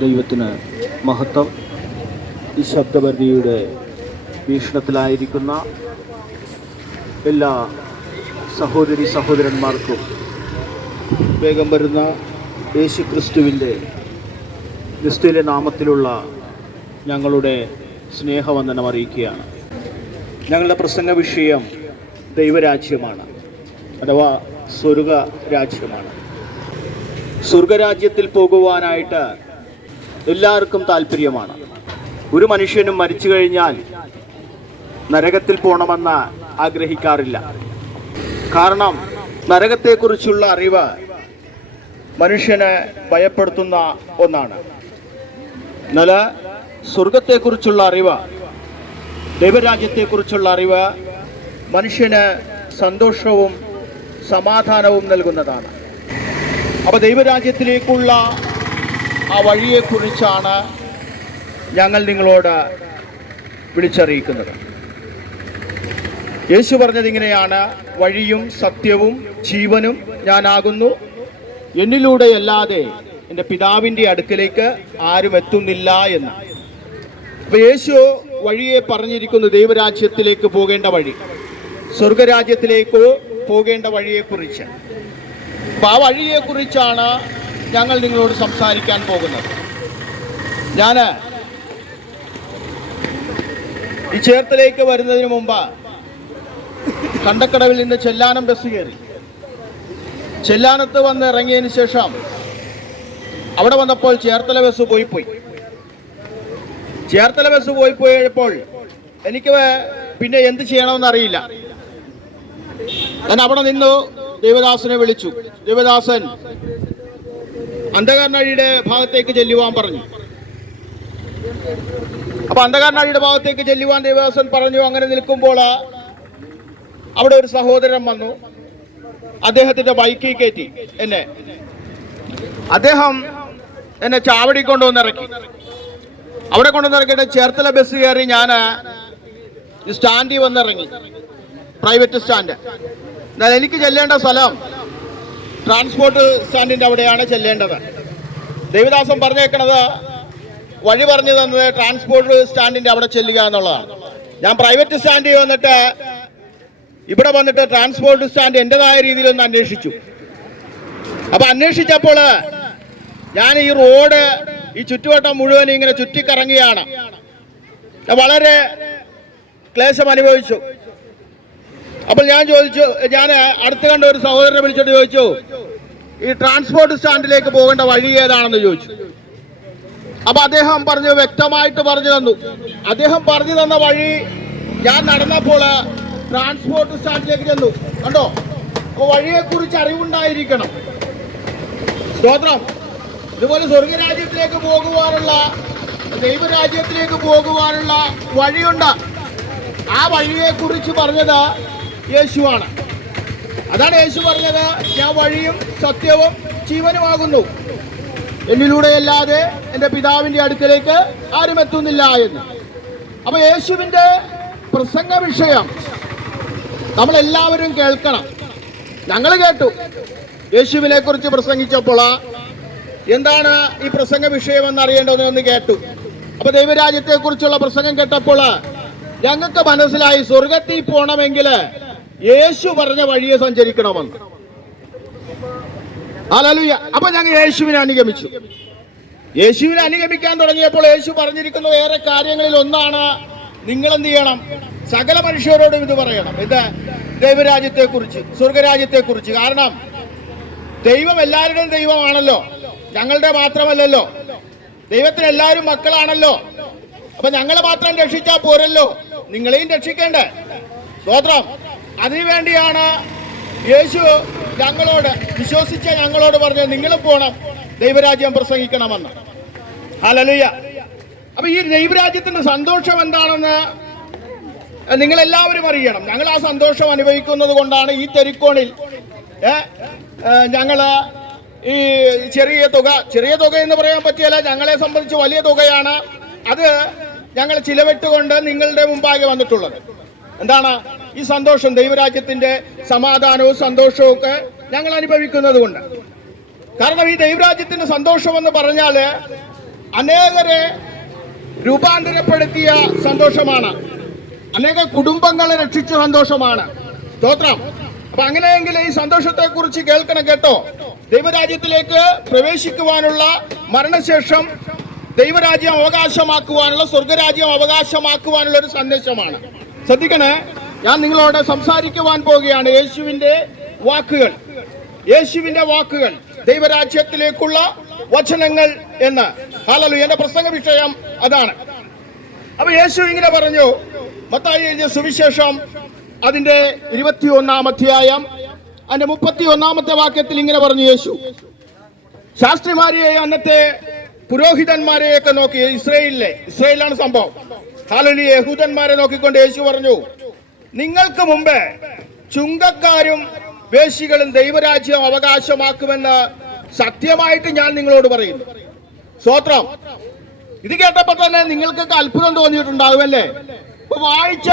ദൈവത്തിന് മഹത്വം. ഈ ശബ്ദപരിധിയുടെ വീക്ഷണത്തിലായിരിക്കുന്ന എല്ലാ സഹോദരി സഹോദരന്മാർക്കും വേഗം വരുന്ന യേശു ക്രിസ്തുവിൻ്റെ ക്രിസ്തുവിൻ്റെ നാമത്തിലുള്ള ഞങ്ങളുടെ സ്നേഹവന്ദനം അറിയിക്കുകയാണ്. ഞങ്ങളുടെ പ്രസംഗ വിഷയം ദൈവരാജ്യമാണ്, അഥവാ സ്വർഗരാജ്യമാണ്. സ്വർഗരാജ്യത്തിൽ പോകുവാനായിട്ട് എല്ലാവർക്കും താല്പര്യമാണ്. ഒരു മനുഷ്യനും മരിച്ചു കഴിഞ്ഞാൽ നരകത്തിൽ പോകണമെന്ന് ആഗ്രഹിക്കാറില്ല. കാരണം നരകത്തെക്കുറിച്ചുള്ള അറിവ് മനുഷ്യനെ ഭയപ്പെടുത്തുന്ന ഒന്നാണ്. എന്നാൽ സ്വർഗത്തെക്കുറിച്ചുള്ള അറിവ്, ദൈവരാജ്യത്തെക്കുറിച്ചുള്ള അറിവ് മനുഷ്യന് സന്തോഷവും സമാധാനവും നൽകുന്നതാണ്. അപ്പോൾ ദൈവരാജ്യത്തിലേക്കുള്ള ആ വഴിയെക്കുറിച്ചാണ് ഞങ്ങൾ നിങ്ങളോട് വിളിച്ചറിയിക്കുന്നത്. യേശു പറഞ്ഞത് ഇങ്ങനെയാണ്: വഴിയും സത്യവും ജീവനും ഞാനാകുന്നു, എന്നിലൂടെയല്ലാതെ എൻ്റെ പിതാവിൻ്റെ അടുക്കലേക്ക് ആരും എത്തുന്നില്ല എന്ന്. അപ്പോൾ യേശു വഴിയെ പറഞ്ഞിരിക്കുന്നു, ദൈവരാജ്യത്തിലേക്ക് പോകേണ്ട വഴി, സ്വർഗരാജ്യത്തിലേക്ക് പോകേണ്ട വഴിയെക്കുറിച്ച്. അപ്പോൾ ആ വഴിയെക്കുറിച്ചാണ് ഞങ്ങൾ നിങ്ങളോട് സംസാരിക്കാൻ പോകുന്നത്. ഞാൻ ഈ ചേർത്തലേക്ക് വരുന്നതിന് മുമ്പ് കണ്ടക്കടവിൽ നിന്ന് ചെല്ലാനം ബസ് കയറി. ചെല്ലാനത്ത് വന്ന് ഇറങ്ങിയതിന് ശേഷം അവിടെ വന്നപ്പോൾ ചേർത്തല ബസ് പോയി. ചേർത്തല ബസ് പോയപ്പോൾ എനിക്ക് പിന്നെ എന്ത് ചെയ്യണമെന്നറിയില്ല. ഞാൻ അവിടെ നിന്ന് ദേവദാസനെ വിളിച്ചു. ദേവദാസൻ അന്ധകാരനാഴിയുടെ ഭാഗത്തേക്ക് ചെല്ലുവാൻ പറഞ്ഞു. അപ്പൊ അന്ധകാരനാഴിയുടെ ഭാഗത്തേക്ക് ചെല്ലുവാൻ ദേവദാസൻ പറഞ്ഞു. അങ്ങനെ നിൽക്കുമ്പോൾ അവിടെ ഒരു സഹോദരൻ വന്നു. അദ്ദേഹത്തിന്റെ ബൈക്കിൽ കയറ്റി അദ്ദേഹം എന്നെ ചാവടി കൊണ്ടുവന്നിറക്കി. അവിടെ കൊണ്ടുവന്നിറക്കിയിട്ട് ചേർത്തല ബസ് കയറി ഞാൻ സ്റ്റാൻഡിൽ വന്നിറങ്ങി, പ്രൈവറ്റ് സ്റ്റാൻഡ്. എന്നാൽ എനിക്ക് ചെല്ലേണ്ട സ്ഥലം ട്രാൻസ്പോർട്ട് സ്റ്റാൻഡിൻ്റെ അവിടെയാണ് ചെല്ലേണ്ടത്. ദേവദാസൻ പറഞ്ഞേക്കണത്, വഴി പറഞ്ഞു തന്നത് ട്രാൻസ്പോർട്ട് സ്റ്റാൻഡിൻ്റെ അവിടെ ചെല്ലുക എന്നുള്ളതാണ്. ഞാൻ പ്രൈവറ്റ് സ്റ്റാൻഡിൽ വന്നിട്ട് ഇവിടെ വന്നിട്ട് ട്രാൻസ്പോർട്ട് സ്റ്റാൻഡ് എൻ്റെതായ രീതിയിലൊന്ന് അന്വേഷിച്ചു. അപ്പം അന്വേഷിച്ചപ്പോൾ ഞാൻ ഈ റോഡ്, ഈ ചുറ്റുവട്ടം മുഴുവൻ ഇങ്ങനെ ചുറ്റിക്കറങ്ങിയാണ്. വളരെ ക്ലേശം അനുഭവിച്ചു. അപ്പോൾ ഞാൻ അടുത്ത് കണ്ട ഒരു സഹോദരനെ വിളിച്ചിട്ട് ചോദിച്ചു, ഈ ട്രാൻസ്പോർട്ട് സ്റ്റാൻഡിലേക്ക് പോകേണ്ട വഴി ഏതാണെന്ന് ചോദിച്ചു. അപ്പൊ അദ്ദേഹം വ്യക്തമായിട്ട് പറഞ്ഞു തന്നു. അദ്ദേഹം പറഞ്ഞു തന്ന വഴി ഞാൻ നടന്നപ്പോൾ ട്രാൻസ്പോർട്ട് സ്റ്റാൻഡിലേക്ക് ചെന്നു. കണ്ടോ? അപ്പോൾ വഴിയെക്കുറിച്ച് അറിവുണ്ടായിരിക്കണം. സ്തോത്രം. ഇതുപോലെ സ്വർഗരാജ്യത്തിലേക്ക് പോകുവാനുള്ള, ദൈവരാജ്യത്തിലേക്ക് പോകുവാനുള്ള വഴിയുണ്ട്. ആ വഴിയെക്കുറിച്ച് പറഞ്ഞത് യേശുവാണ്. അതാണ് യേശു പറഞ്ഞത്, ഞാൻ വഴിയും സത്യവും ജീവനുമാകുന്നു, എന്നിലൂടെയല്ലാതെ എൻ്റെ പിതാവിൻ്റെ അടുക്കലേക്ക് ആരും എത്തുന്നില്ല എന്ന്. അപ്പോൾ യേശുവിൻ്റെ പ്രസംഗ വിഷയം നമ്മളെല്ലാവരും കേൾക്കണം. ഞങ്ങൾ കേട്ടു. യേശുവിനെ കുറിച്ച് പ്രസംഗിച്ചപ്പോൾ എന്താണ് ഈ പ്രസംഗ വിഷയമെന്ന് അറിയേണ്ടതെന്ന് കേട്ടു. അപ്പോൾ ദൈവരാജ്യത്തെക്കുറിച്ചുള്ള പ്രസംഗം കേട്ടപ്പോൾ ഞങ്ങൾക്ക് മനസ്സിലായി, സ്വർഗത്തിൽ പോകണമെങ്കിൽ യേശു പറഞ്ഞ വഴിയെ സഞ്ചരിക്കണമെന്ന്. ഹല്ലേലൂയ. അപ്പൊ ഞങ്ങൾ യേശുവിനെ അനുഗമിച്ചു. യേശുവിനെ അനുഗമിക്കാൻ തുടങ്ങിയപ്പോൾ യേശു പറഞ്ഞിരിക്കുന്ന വേറെ കാര്യങ്ങളിൽ ഒന്നാണ്, നിങ്ങൾ എന്ത് ചെയ്യണം? സകല മനുഷ്യരോടും ഇത് പറയണം. ഇത് ദൈവരാജ്യത്തെക്കുറിച്ച്, സ്വർഗരാജ്യത്തെക്കുറിച്ച്. കാരണം ദൈവം എല്ലാവരുടെയും ദൈവമാണല്ലോ, ഞങ്ങളുടെ മാത്രമല്ലല്ലോ. ദൈവത്തിന് എല്ലാവരും മക്കളാണല്ലോ. അപ്പൊ ഞങ്ങളെ മാത്രം രക്ഷിച്ചാൽ പോരല്ലോ, നിങ്ങളെയും രക്ഷിക്കേണ്ടേ? സ്തോത്രം. അതിനുവേണ്ടിയാണ് യേശു ഞങ്ങളോട്, വിശ്വസിച്ച ഞങ്ങളോട് പറഞ്ഞത്, നിങ്ങളും പോകണം, ദൈവരാജ്യം പ്രസംഗിക്കണമെന്ന്. ഹല്ലേലൂയ. അപ്പൊ ഈ ദൈവരാജ്യത്തിന്റെ സന്തോഷം എന്താണെന്ന് നിങ്ങളെല്ലാവരും അറിയണം. ഞങ്ങൾ ആ സന്തോഷം അനുഭവിക്കുന്നത് കൊണ്ടാണ് ഈ തെരിക്കോണിൽ ഞങ്ങള് ഈ ചെറിയ തുക എന്ന് പറയാൻ പറ്റിയല്ല, ഞങ്ങളെ സംബന്ധിച്ച് വലിയ തുകയാണ്. അത് ഞങ്ങൾ ചിലവിട്ടുകൊണ്ട് നിങ്ങളുടെ മുമ്പാകെ വന്നിട്ടുള്ളത്. എന്താണ് ഈ സന്തോഷം? ദൈവരാജ്യത്തിന്റെ സമാധാനവും സന്തോഷവും ഒക്കെ ഞങ്ങൾ അനുഭവിക്കുന്നത് കൊണ്ട്. കാരണം ഈ ദൈവരാജ്യത്തിന്റെ സന്തോഷം എന്ന് പറഞ്ഞാൽ അനേകരെ രൂപാന്തരപ്പെടുത്തിയ സന്തോഷമാണ്. അനേക കുടുംബങ്ങളെ രക്ഷിച്ച സന്തോഷമാണ്. സ്തോത്രം. അപ്പൊ അങ്ങനെയെങ്കിൽ ഈ സന്തോഷത്തെ കുറിച്ച് കേൾക്കണം കേട്ടോ. ദൈവരാജ്യത്തിലേക്ക് പ്രവേശിക്കുവാനുള്ള, മരണശേഷം ദൈവരാജ്യം അവകാശമാക്കുവാനുള്ള, സ്വർഗരാജ്യം അവകാശമാക്കുവാനുള്ള ഒരു സന്ദേശമാണ്. ശ്രദ്ധിക്കണേ, ഞാൻ നിങ്ങളോട് സംസാരിക്കുവാൻ പോവുകയാണ് യേശുവിന്റെ വാക്കുകൾ. യേശുവിന്റെ വാക്കുകൾ, ദൈവരാജ്യത്തിലേക്കുള്ള വചനങ്ങൾ എന്ന്. ഹല്ലേലൂയ. എന്റെ പ്രസംഗ വിഷയം അതാണ്. അപ്പൊ യേശു ഇങ്ങനെ പറഞ്ഞു. മത്തായി എഴുതിയ സുവിശേഷം അതിന്റെ 21-ാം അധ്യായം അതിന്റെ 31-ാമത്തെ വാക്യത്തിൽ ഇങ്ങനെ പറഞ്ഞു യേശു. ശാസ്ത്രിമാരെയും അന്നത്തെ പുരോഹിതന്മാരെയൊക്കെ നോക്കി, ഇസ്രായേലാണ് സംഭവം. ഹല്ലേലൂയ. യഹൂദന്മാരെ നോക്കിക്കൊണ്ട് യേശു പറഞ്ഞു, നിങ്ങൾക്ക് മുമ്പേ ചുങ്കക്കാരും വേശ്യകളും ദൈവരാജ്യം അവകാശമാക്കുമെന്ന് സത്യമായിട്ട് ഞാൻ നിങ്ങളോട് പറയുന്നു. സ്തോത്രം. ഇത് കേട്ടപ്പോ തന്നെ നിങ്ങൾക്കൊക്കെ അത്ഭുതം തോന്നിയിട്ടുണ്ടാകുമല്ലേ? ഇപ്പൊ വായിച്ച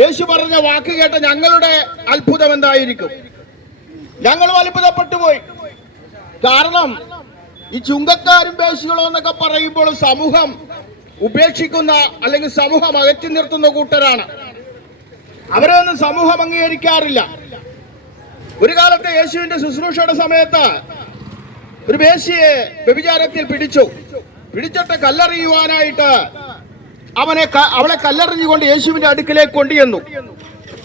യേശു പറഞ്ഞ വാക്ക് കേട്ട ഞങ്ങളുടെ അത്ഭുതം എന്തായിരിക്കും? ഞങ്ങളും അത്ഭുതപ്പെട്ടു പോയി. കാരണം ഈ ചുങ്കക്കാരും വേശ്യകളും എന്നൊക്കെ പറയുമ്പോൾ സമൂഹം ഉപേക്ഷിക്കുന്ന, അല്ലെങ്കിൽ സമൂഹം അകറ്റി നിർത്തുന്ന കൂട്ടരാണ്. അവരൊന്നും സമൂഹം അംഗീകരിക്കാറില്ല. ഒരു കാലത്തെ യേശുവിന്റെ ശുശ്രൂഷയുടെ സമയത്ത് ഒരു വേശ്യയെ വ്യഭിചാരത്തിൽ പിടിച്ചിട്ട് കല്ലെറിയുവാനായിട്ട് അവളെ കല്ലെറിഞ്ഞുകൊണ്ട് യേശുവിന്റെ അടുക്കിലേക്ക്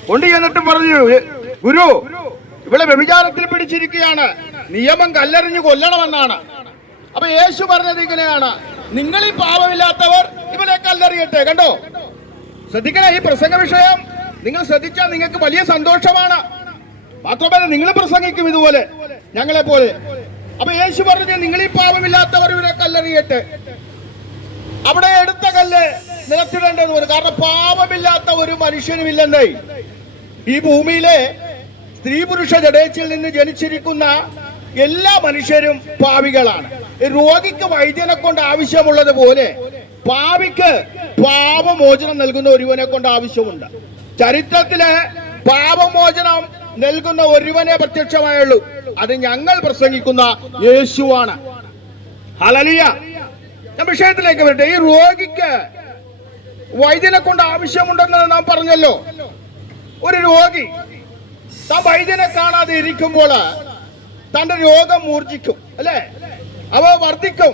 കൊണ്ടുചെന്നിട്ട് പറഞ്ഞു, ഗുരു, ഇവളെ വ്യഭിചാരത്തിൽ പിടിച്ചിരിക്കുകയാണ്, നിയമം കല്ലെറിഞ്ഞു കൊല്ലണമെന്നാണ്. അപ്പൊ യേശു പറഞ്ഞത് ഇങ്ങനെയാണ്, നിങ്ങൾ ഈ പാപമില്ലാത്തവർ ഇവനെ കല്ലെറിയട്ടെ. കണ്ടോ? ശ്രദ്ധിക്കണേ, ഈ പ്രസംഗ വിഷയം നിങ്ങൾ ശ്രദ്ധിച്ചാൽ നിങ്ങൾക്ക് വലിയ സന്തോഷമാണ്. മാത്രമല്ല നിങ്ങൾ പ്രസംഗിക്കും ഇതുപോലെ, ഞങ്ങളെ പോലെ. അപ്പൊ യേശു പറഞ്ഞു, നിങ്ങൾ ഈ പാപമില്ലാത്തവർ ഇവരെ കല്ലെറിയട്ടെ. അവിടെ എടുത്ത കല്ല് നിലത്തിടേണ്ടത് വരും. കാരണം പാപമില്ലാത്ത ഒരു മനുഷ്യനും ഇല്ലെന്നേ. ഈ ഭൂമിയിലെ സ്ത്രീ പുരുഷ ജഡേച്ചിൽ നിന്ന് ജനിച്ചിരിക്കുന്ന എല്ലാ മനുഷ്യരും പാപികളാണ്. രോഗിക്ക് വൈദ്യനെ കൊണ്ട് ആവശ്യമുള്ളത് പോലെ പാപിക്ക് പാപമോചനം നൽകുന്ന ഒരുവനെ കൊണ്ട് ആവശ്യമുണ്ട്. ചരിത്രത്തിലെ പാപമോചനം നൽകുന്ന ഒരുവനെ പ്രത്യക്ഷമായുള്ളൂ. അത് ഞങ്ങൾ പ്രസംഗിക്കുന്ന യേശുവാണ്. ഹല്ലേലൂയ. ഞാൻ വിഷയത്തിലേക്ക് വരട്ടെ. ഈ രോഗിക്ക് വൈദ്യനെ കൊണ്ട് ആവശ്യമുണ്ടെന്ന് നാം പറഞ്ഞല്ലോ. ഒരു രോഗി താൻ വൈദ്യനെ കാണാതെ ഇരിക്കുമ്പോൾ തന്റെ രോഗം മൂർജിക്കും, അല്ലെ? അവ വർദ്ധിക്കും.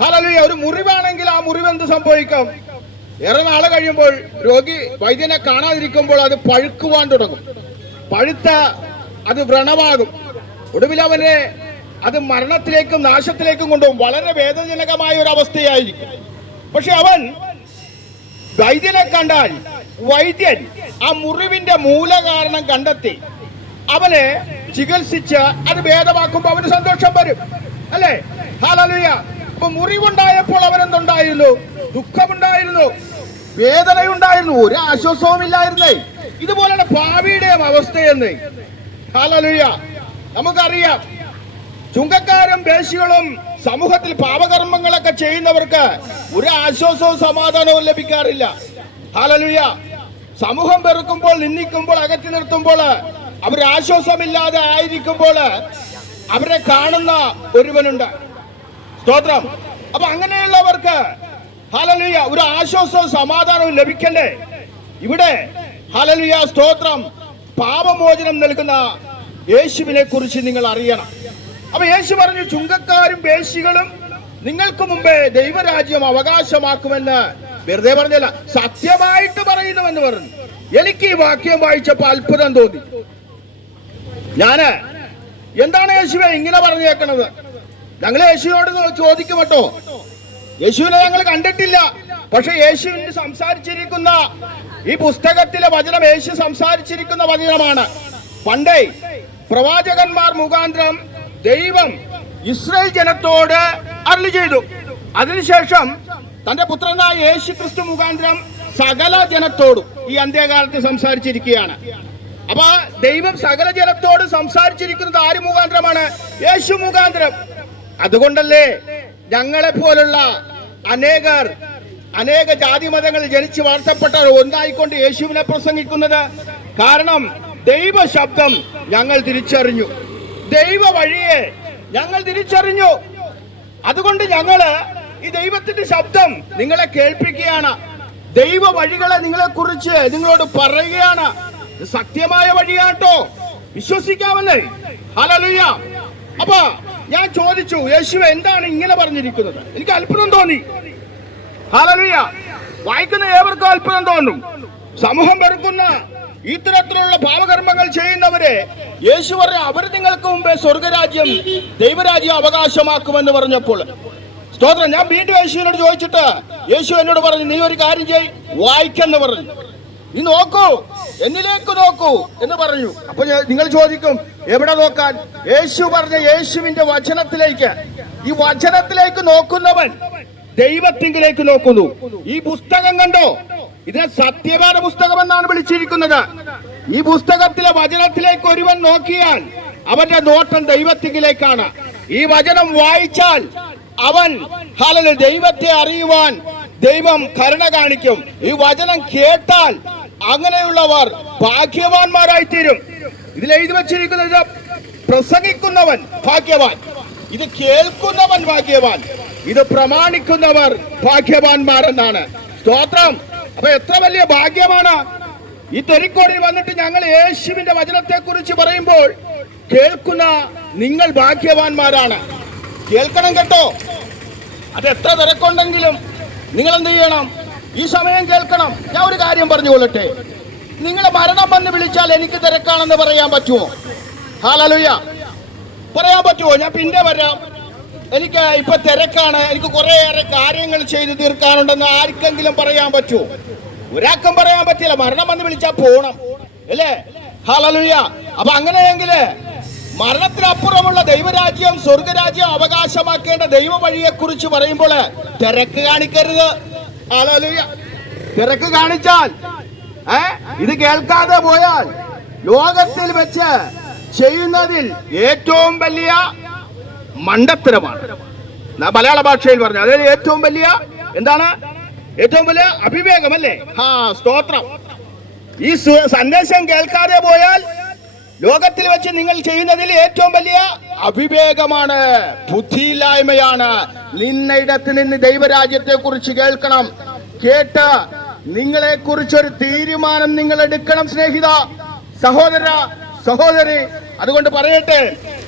ഹല്ലേലൂയ. ഒരു മുറിവാണെങ്കിൽ ആ മുറിവ് എന്ത് സംഭവിക്കും? ഏറെ നാളെ കഴിയുമ്പോൾ രോഗി വൈദ്യനെ കാണാതിരിക്കുമ്പോൾ അത് പഴുക്കുവാൻ തുടങ്ങും. പഴുത്ത അത് വ്രണമാകും. ഒടുവിൽ അവനെ അത് മരണത്തിലേക്കും നാശത്തിലേക്കും കൊണ്ടുപോകും. വളരെ വേദനജനകമായ ഒരു അവസ്ഥയായിരിക്കും. പക്ഷെ അവൻ വൈദ്യനെ കണ്ടാൽ വൈദ്യൻ ആ മുറിവിന്റെ മൂലകാരണം കണ്ടെത്തി അവനെ ചികിത്സിച്ച് അത് ഭേദമാക്കുമ്പോൾ അവന് സന്തോഷം വരും, അല്ലേ? ഹല്ലേലൂയ. അപ്പൊ മുറിവുണ്ടായപ്പോൾ അവനെന്തുണ്ടായിരുന്നു? ദുഃഖമുണ്ടായിരുന്നു, വേദനയുണ്ടായിരുന്നു, ഒരു ആശ്വാസവും ഇല്ലായിരുന്നേ. ഇതുപോലെയാണ് പാപിയുടെയും അവസ്ഥയെന്ന്. ഹല്ലേലൂയ. നമുക്കറിയാം, ചുങ്കക്കാരും വേശ്യകളും സമൂഹത്തിൽ പാപകർമ്മങ്ങളൊക്കെ ചെയ്യുന്നവർക്ക് ഒരു ആശ്വാസവും സമാധാനവും ലഭിക്കാറില്ല. ഹല്ലേലൂയ. സമൂഹം വെറുക്കുമ്പോൾ, നിന്ദിക്കുമ്പോൾ, അകറ്റി നിർത്തുമ്പോൾ, അവർ ആശ്വാസമില്ലാതെ ആയിരിക്കുമ്പോൾ അവരെ കാണുന്ന ഒരുവനുണ്ട്. സ്തോത്രം. അപ്പൊ അങ്ങനെയുള്ളവർക്ക് ഹല്ലേലൂയ ഒരു ആശ്വാസവും സമാധാനവും ലഭിക്കണ്ടേ? ഇവിടെ ഹല്ലേലൂയ സ്തോത്രം, പാപമോചനം നൽകുന്ന യേശുവിനെ കുറിച്ച് നിങ്ങൾ അറിയണം. അപ്പൊ യേശു പറഞ്ഞു, ചുങ്കക്കാരും വേശ്യകളും നിങ്ങൾക്ക് മുമ്പേ ദൈവരാജ്യം അവകാശമാക്കുമെന്ന് വെറുതെ പറഞ്ഞല്ല, സത്യമായിട്ട് പറയുന്നുവെന്ന് പറഞ്ഞു. എനിക്ക് ഈ വാക്യം വായിച്ചപ്പോൾ അത്ഭുതം തോന്നി. ഞാന് എന്താണ് യേശുവെ ഇങ്ങനെ പറഞ്ഞേക്കണത്? ഞങ്ങൾ യേശുവിനോട് ചോദിക്കും കേട്ടോ. യേശുവിനെ ഞങ്ങൾ കണ്ടിട്ടില്ല, പക്ഷെ യേശുവിന് സംസാരിച്ചിരിക്കുന്ന ഈ പുസ്തകത്തിലെ വചനം യേശു സംസാരിച്ചിരിക്കുന്ന വചനമാണ്. പണ്ടേ പ്രവാചകന്മാർ മുഖാന്തരം ദൈവം ഇസ്രായേൽ ജനത്തോട് അരുളി ചെയ്തു. അതിനുശേഷം തന്റെ പുത്രനായ യേശു ക്രിസ്തു മുഖാന്തരം സകല ജനത്തോടും ഈ അന്ത്യകാലത്ത് സംസാരിച്ചിരിക്കുകയാണ്. അപ്പൊ ദൈവം സകല ജനത്തോട് സംസാരിച്ചിരിക്കുന്നത് ആര് മുഖാന്തരമാണ്? യേശു മുഖാന്തരം. അതുകൊണ്ടല്ലേ ഞങ്ങളെ പോലുള്ള അനേക ജാതി മതങ്ങളിൽ ജനിച്ച് വാഴ്ത്തപ്പെട്ടവർ ഒന്നായിക്കൊണ്ട് യേശുവിനെ പ്രസംഗിക്കുന്നത്? കാരണം ദൈവ ശബ്ദം ഞങ്ങൾ തിരിച്ചറിഞ്ഞു, ദൈവ വഴിയെ ഞങ്ങൾ തിരിച്ചറിഞ്ഞു. അതുകൊണ്ട് ഞങ്ങള് ഈ ദൈവത്തിന്റെ ശബ്ദം നിങ്ങളെ കേൾപ്പിക്കുകയാണ്. ദൈവ വഴികളെ നിങ്ങളെ കുറിച്ച് നിങ്ങളോട് പറയുകയാണ്. ഇത് സത്യമായ വഴിയാട്ടോ, വിശ്വസിക്കാമല്ലേ? ഹല്ലേലൂയ. അപ്പൊ ഞാൻ ചോദിച്ചു, യേശു എന്താണ് ഇങ്ങനെ പറഞ്ഞിരിക്കുന്നത്? എനിക്ക് അത്ഭുതം തോന്നി. ഹല്ലേലൂയ. വായിക്കുന്ന ഏവർക്കും അത്ഭുതം തോന്നും. സമൂഹം വെറുക്കുന്ന ഇത്തരത്തിലുള്ള പാപകർമ്മങ്ങൾ ചെയ്യുന്നവരെ യേശു പറഞ്ഞു, അവർ നിങ്ങൾക്ക് മുമ്പേ സ്വർഗരാജ്യം ദൈവരാജ്യം അവകാശമാക്കുമെന്ന് പറഞ്ഞപ്പോൾ, സ്തോത്രം, ഞാൻ വീണ്ടും യേശുവിനോട് ചോദിച്ചിട്ട് യേശു എന്നോട് പറഞ്ഞു, നീ ഒരു കാര്യം ചെയ്യ്, വായിക്കെന്ന് പറഞ്ഞു. നീ നോക്കൂ, എന്നിലേക്ക് നോക്കൂ എന്ന് പറഞ്ഞു. അപ്പൊ നിങ്ങൾ ചോദിക്കും, എവിടെ നോക്കാൻ? യേശു പറഞ്ഞ യേശുവിന്റെ വചനത്തിലേക്ക്. ഈ വചനത്തിലേക്ക് നോക്കുന്നവൻ ദൈവത്തിങ്കിലേക്ക് നോക്കുന്നു. ഈ പുസ്തകം കണ്ടോ? ഇതിനെ സത്യവേദ പുസ്തകം എന്നാണ് വിളിച്ചിരിക്കുന്നത്. ഈ പുസ്തകത്തിലെ വചനത്തിലേക്ക് ഒരുവൻ നോക്കിയാൽ അവന്റെ നോട്ടം ദൈവത്തിങ്കിലേക്കാണ്. ഈ വചനം വായിച്ചാൽ അവൻ ദൈവത്തെ അറിയുവാൻ ദൈവം കരുണ കാണിക്കും. ഈ വചനം കേട്ടാൽ അങ്ങനെയുള്ളവർ ഭാഗ്യവാന്മാരായി തീരും. ഇതിൽ എഴുതി വച്ചിരിക്കുന്നത്, പ്രസംഗിക്കുന്നവൻ ഭാഗ്യവാൻ, ഇത് കേൾക്കുന്നവൻ ഭാഗ്യവാൻ, ഇത് പ്രമാണിക്കുന്നവർ ഭാഗ്യവാന്മാരെന്നാണ്. സ്തോത്രം. അപ്പൊ എത്ര വലിയ ഭാഗ്യമാണ്! ഈ തെരിക്കോടിൽ വന്നിട്ട് ഞങ്ങൾ യേശുവിന്റെ വചനത്തെ കുറിച്ച് പറയുമ്പോൾ കേൾക്കുന്ന നിങ്ങൾ ഭാഗ്യവാന്മാരാണ്. കേൾക്കണം കേട്ടോ. അത് എത്ര തിരക്കുണ്ടെങ്കിലും നിങ്ങൾ എന്ത് ചെയ്യണം? ഈ സമയം കേൾക്കണം. ഞാൻ ഒരു കാര്യം പറഞ്ഞുകൊള്ളട്ടെ, നിങ്ങളെ മരണം വന്ന് വിളിച്ചാൽ എനിക്ക് തിരക്കാണെന്ന് പറയാൻ പറ്റുമോ? ഹല്ലേലൂയ. പറയാൻ പറ്റുമോ? ഞാൻ പിന്നെ വരാം, എനിക്ക് ഇപ്പൊ തിരക്കാണ്, എനിക്ക് കുറേയേറെ കാര്യങ്ങൾ ചെയ്തു തീർക്കാനുണ്ടെന്ന് ആർക്കെങ്കിലും പറയാൻ പറ്റുമോ? ഒരാൾക്കും പറയാൻ പറ്റില്ല. മരണം വന്ന് വിളിച്ചാൽ പോണം, അല്ലേ? ഹല്ലേലൂയ. അപ്പൊ അങ്ങനെയെങ്കില് മരണത്തിനപ്പുറമുള്ള ദൈവരാജ്യം സ്വർഗരാജ്യം അവകാശമാക്കേണ്ട ദൈവ വഴിയെ കുറിച്ച് പറയുമ്പോൾ തിരക്ക് കാണിക്കരുത്. ഹല്ലേലൂയ. തിരക്ക് കാണിച്ചാൽ ഇത് കേൾക്കാതെ പോയാൽ ലോകത്തിൽ വെച്ച് ചെയ്യുന്നതിൽ ഏറ്റവും വലിയ മണ്ടത്തരമാണ്. മലയാള ഭാഷയിൽ പറഞ്ഞു, അതായത് ഏറ്റവും വലിയ എന്താണ്? ഏറ്റവും വലിയ അവിവേകമല്ലേ? സ്തോത്രം. ഈ സന്ദേശം കേൾക്കാതെ പോയാൽ ലോകത്തിൽ വെച്ച് നിങ്ങൾ ചെയ്യുന്നതിൽ ഏറ്റവും വലിയ അവിവേകമാണ്, ബുദ്ധിയില്ലായ്മയാണ്. നിന്നിടത്ത് നിന്ന് ദൈവരാജ്യത്തെ കുറിച്ച് കേൾക്കണം. കേട്ട് നിങ്ങളെ കുറിച്ചൊരു തീരുമാനം നിങ്ങൾ എടുക്കണം. സ്നേഹിത, സഹോദര, സഹോദരി, അതുകൊണ്ട് പറയട്ടെ,